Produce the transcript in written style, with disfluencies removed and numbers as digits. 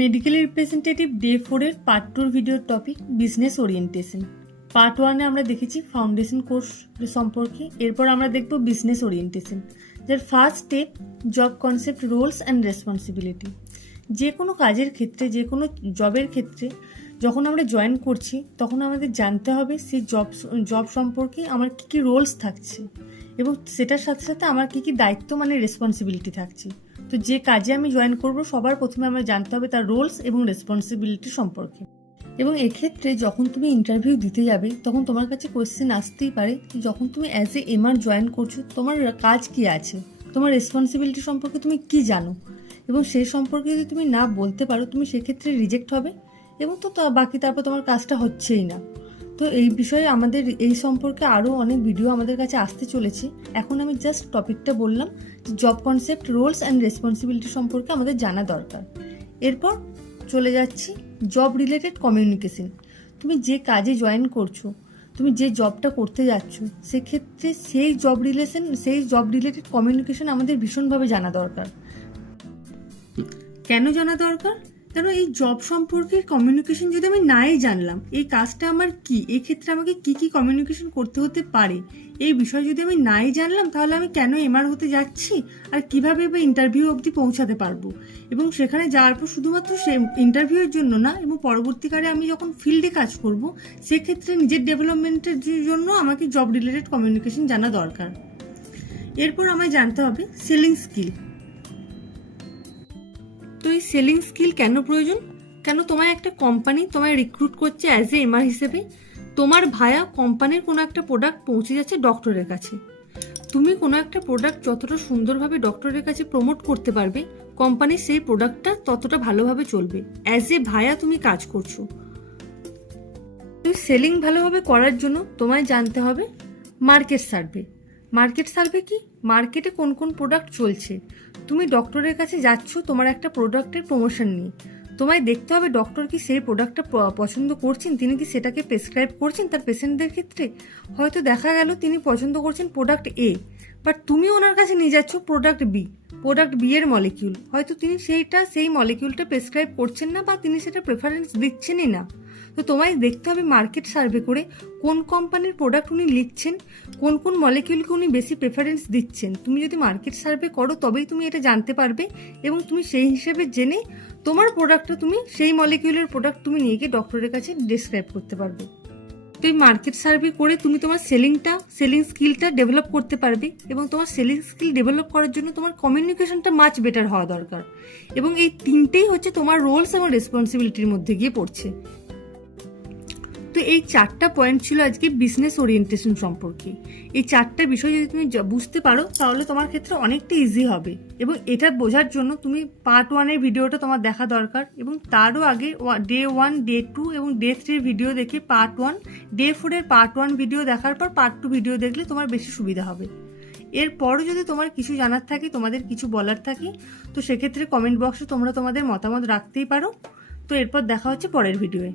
Medical representative day 4 এর part 2 ভিডিওর topic business orientation. Part 1 এ আমরা দেখেছি ফাউন্ডেশন কোর্স সম্পর্কে, এরপর আমরা দেখব বিজনেস ওরিয়েন্টেশন, যার first step job concept, roles and responsibility. যে কোনো কাজের ক্ষেত্রে, যে কোনো জবের ক্ষেত্রে যখন আমরা জয়েন করছি তখন আমাদের জানতে হবে সেই জব সম্পর্কে আমার কী কী রোলস থাকছে এবং সেটার সাথে সাথে আমার কী কী দায়িত্ব মানে রেসপন্সিবিলিটি থাকছে। তো যে কাজে আমি জয়েন করব সবার প্রথমে আমার জানতে হবে তার রোলস এবং রেসপন্সিবিলিটি সম্পর্কে। এবং এক্ষেত্রে যখন তুমি ইন্টারভিউ দিতে যাবে তখন তোমার কাছে কোয়েশ্চেন আসতেই পারে, যখন তুমি অ্যাজ এ এমআর জয়েন করছো তোমার কাজ কি আছে, তোমার রেসপন্সিবিলিটি সম্পর্কে তুমি কি জানো, এবং সেই সম্পর্কে যদি তুমি না বলতে পারো তুমি সেক্ষেত্রে রিজেক্ট হবে এবং বাকি তারপর তোমার কাজটা হচ্ছেই না। তো এই বিষয়ে আমাদের এই সম্পর্কে আরও অনেক ভিডিও আমাদের কাছে আসতে চলেছে। এখন আমি জাস্ট টপিকটা বললাম যে job concept, roles and responsibility সম্পর্কে আমাদের জানা দরকার। এরপর চলে যাচ্ছি জব রিলেটেড কমিউনিকেশন। তুমি যে কাজে জয়েন করছো, তুমি যে জবটা করতে যাচ্ছ, সেক্ষেত্রে সেই জব রিলেটেড কমিউনিকেশন আমাদের ভীষণভাবে জানা দরকার। কেন জানা দরকার? কারণ এই জব সম্পর্কে কমিউনিকেশন যদি আমি নাই জানলাম, এই কাজটা আমার কি, এই ক্ষেত্রে আমাকে কি কি কমিউনিকেশন করতে হতে পারে, এই বিষয় যদি আমি নাই জানলাম তাহলে আমি কেন এমআর হতে যাচ্ছি আর কিভাবে বা ইন্টারভিউ অবধি পৌঁছাতে পারবো। এবং সেখানে যাওয়ার পর শুধুমাত্র সে ইন্টারভিউয়ের জন্য না, এবং পরবর্তীকালে আমি যখন ফিল্ডে কাজ করব সেক্ষেত্রে নিজের ডেভেলপমেন্টের জন্য আমাকে জব রিলেটেড কমিউনিকেশন জানা দরকার। এরপর আমায় জানতে হবে সেলিং স্কিল। তো এই সেলিং স্কিল কেন প্রয়োজন? কেন তোমায় একটা কোম্পানি তোমায় রিক্রুট করছে অ্যাজ এ এমআর হিসেবে, তোমার ভায়া কোম্পানির কোনো একটা প্রোডাক্ট পৌঁছে যাচ্ছে ডক্টরের কাছে। তুমি কোনো একটা প্রোডাক্ট যতটা সুন্দরভাবে ডক্টরের কাছে প্রমোট করতে পারবে, কোম্পানির সেই প্রোডাক্টটা ততটা ভালোভাবে চলবে। অ্যাজ এ ভায়া তুমি কাজ করছো। তুমি সেলিং ভালোভাবে করার জন্য তোমায় জানতে হবে মার্কেট সার্ভে। মার্কেট সার্ভে কি? মার্কেটে কোন কোন প্রোডাক্ট চলছে। তুমি ডক্টরের কাছে যাচ্ছ তোমার একটা প্রোডাক্টের প্রমোশন নিয়ে, তোমায় দেখতে হবে ডক্টর কি সেই প্রোডাক্টটা পছন্দ করছেন, তিনি কি সেটাকে প্রেসক্রাইব করছেন তার পেশেন্টদের ক্ষেত্রে। হয়তো দেখা গেল তিনি পছন্দ করছেন প্রোডাক্ট এ, বাট তুমি ওনার কাছে নিয়ে যাচ্ছ প্রোডাক্ট বি এর মলিকিউল, হয়তো তিনি সেই মলিকিউলটা প্রেসক্রাইব করছেন না বা তিনি সেটা প্রেফারেন্স দিচ্ছেনই না। তো তোমায় দেখতে হবে মার্কেট সার্ভে করে কোন কোম্পানির প্রোডাক্ট উনি লিখছেন, কোন কোন মলিকিউলকে উনি বেশি প্রেফারেন্স দিচ্ছেন। তুমি যদি মার্কেট সার্ভে করো তবেই তুমি এটা জানতে পারবে, এবং তুমি সেই হিসেবে জেনে তোমার প্রোডাক্টটা তুমি সেই মলিকিউলের প্রোডাক্ট তুমি নিয়ে গিয়ে ডক্টরের কাছে ডিসক্রাইব করতে পারবে। তো এই মার্কেট সার্ভে করে তুমি তোমার সেলিং স্কিলটা ডেভেলপ করতে পারবে, এবং তোমার সেলিং স্কিল ডেভেলপ করার জন্য তোমার কমিউনিকেশনটা মাচ বেটার হওয়া দরকার। এবং এই তিনটেই হচ্ছে তোমার রোলস এবং রেসপন্সিবিলিটির মধ্যে গিয়ে পড়ছে। তো এই 4টা পয়েন্ট ছিল আজকে বিজনেস ওরিয়েন্টেশন সম্পর্কে। এই 4টা বিষয় যদি তুমি বুঝতে পারো তাহলে তোমার ক্ষেত্রে অনেকটা ইজি হবে, এবং এটা বোঝার জন্য তুমি পার্ট 1 এর ভিডিওটা তোমার দেখা দরকার, এবং তারও আগে ডে 1, ডে 2 এবং ডে 3 ভিডিও দেখে পার্ট 1, ডে 4 এর পার্ট 1 ভিডিও দেখার পর পার্ট 2 ভিডিও দেখলে তোমার বেশি সুবিধা হবে। এরপরও যদি তোমার কিছু জানার থাকে, তোমাদের কিছু বলার থাকে, তো সেক্ষেত্রে কমেন্ট বক্সে তোমরা তোমাদের মতামত রাখতেই পারো। তো এরপর দেখা হচ্ছে পরের ভিডিওয়ে।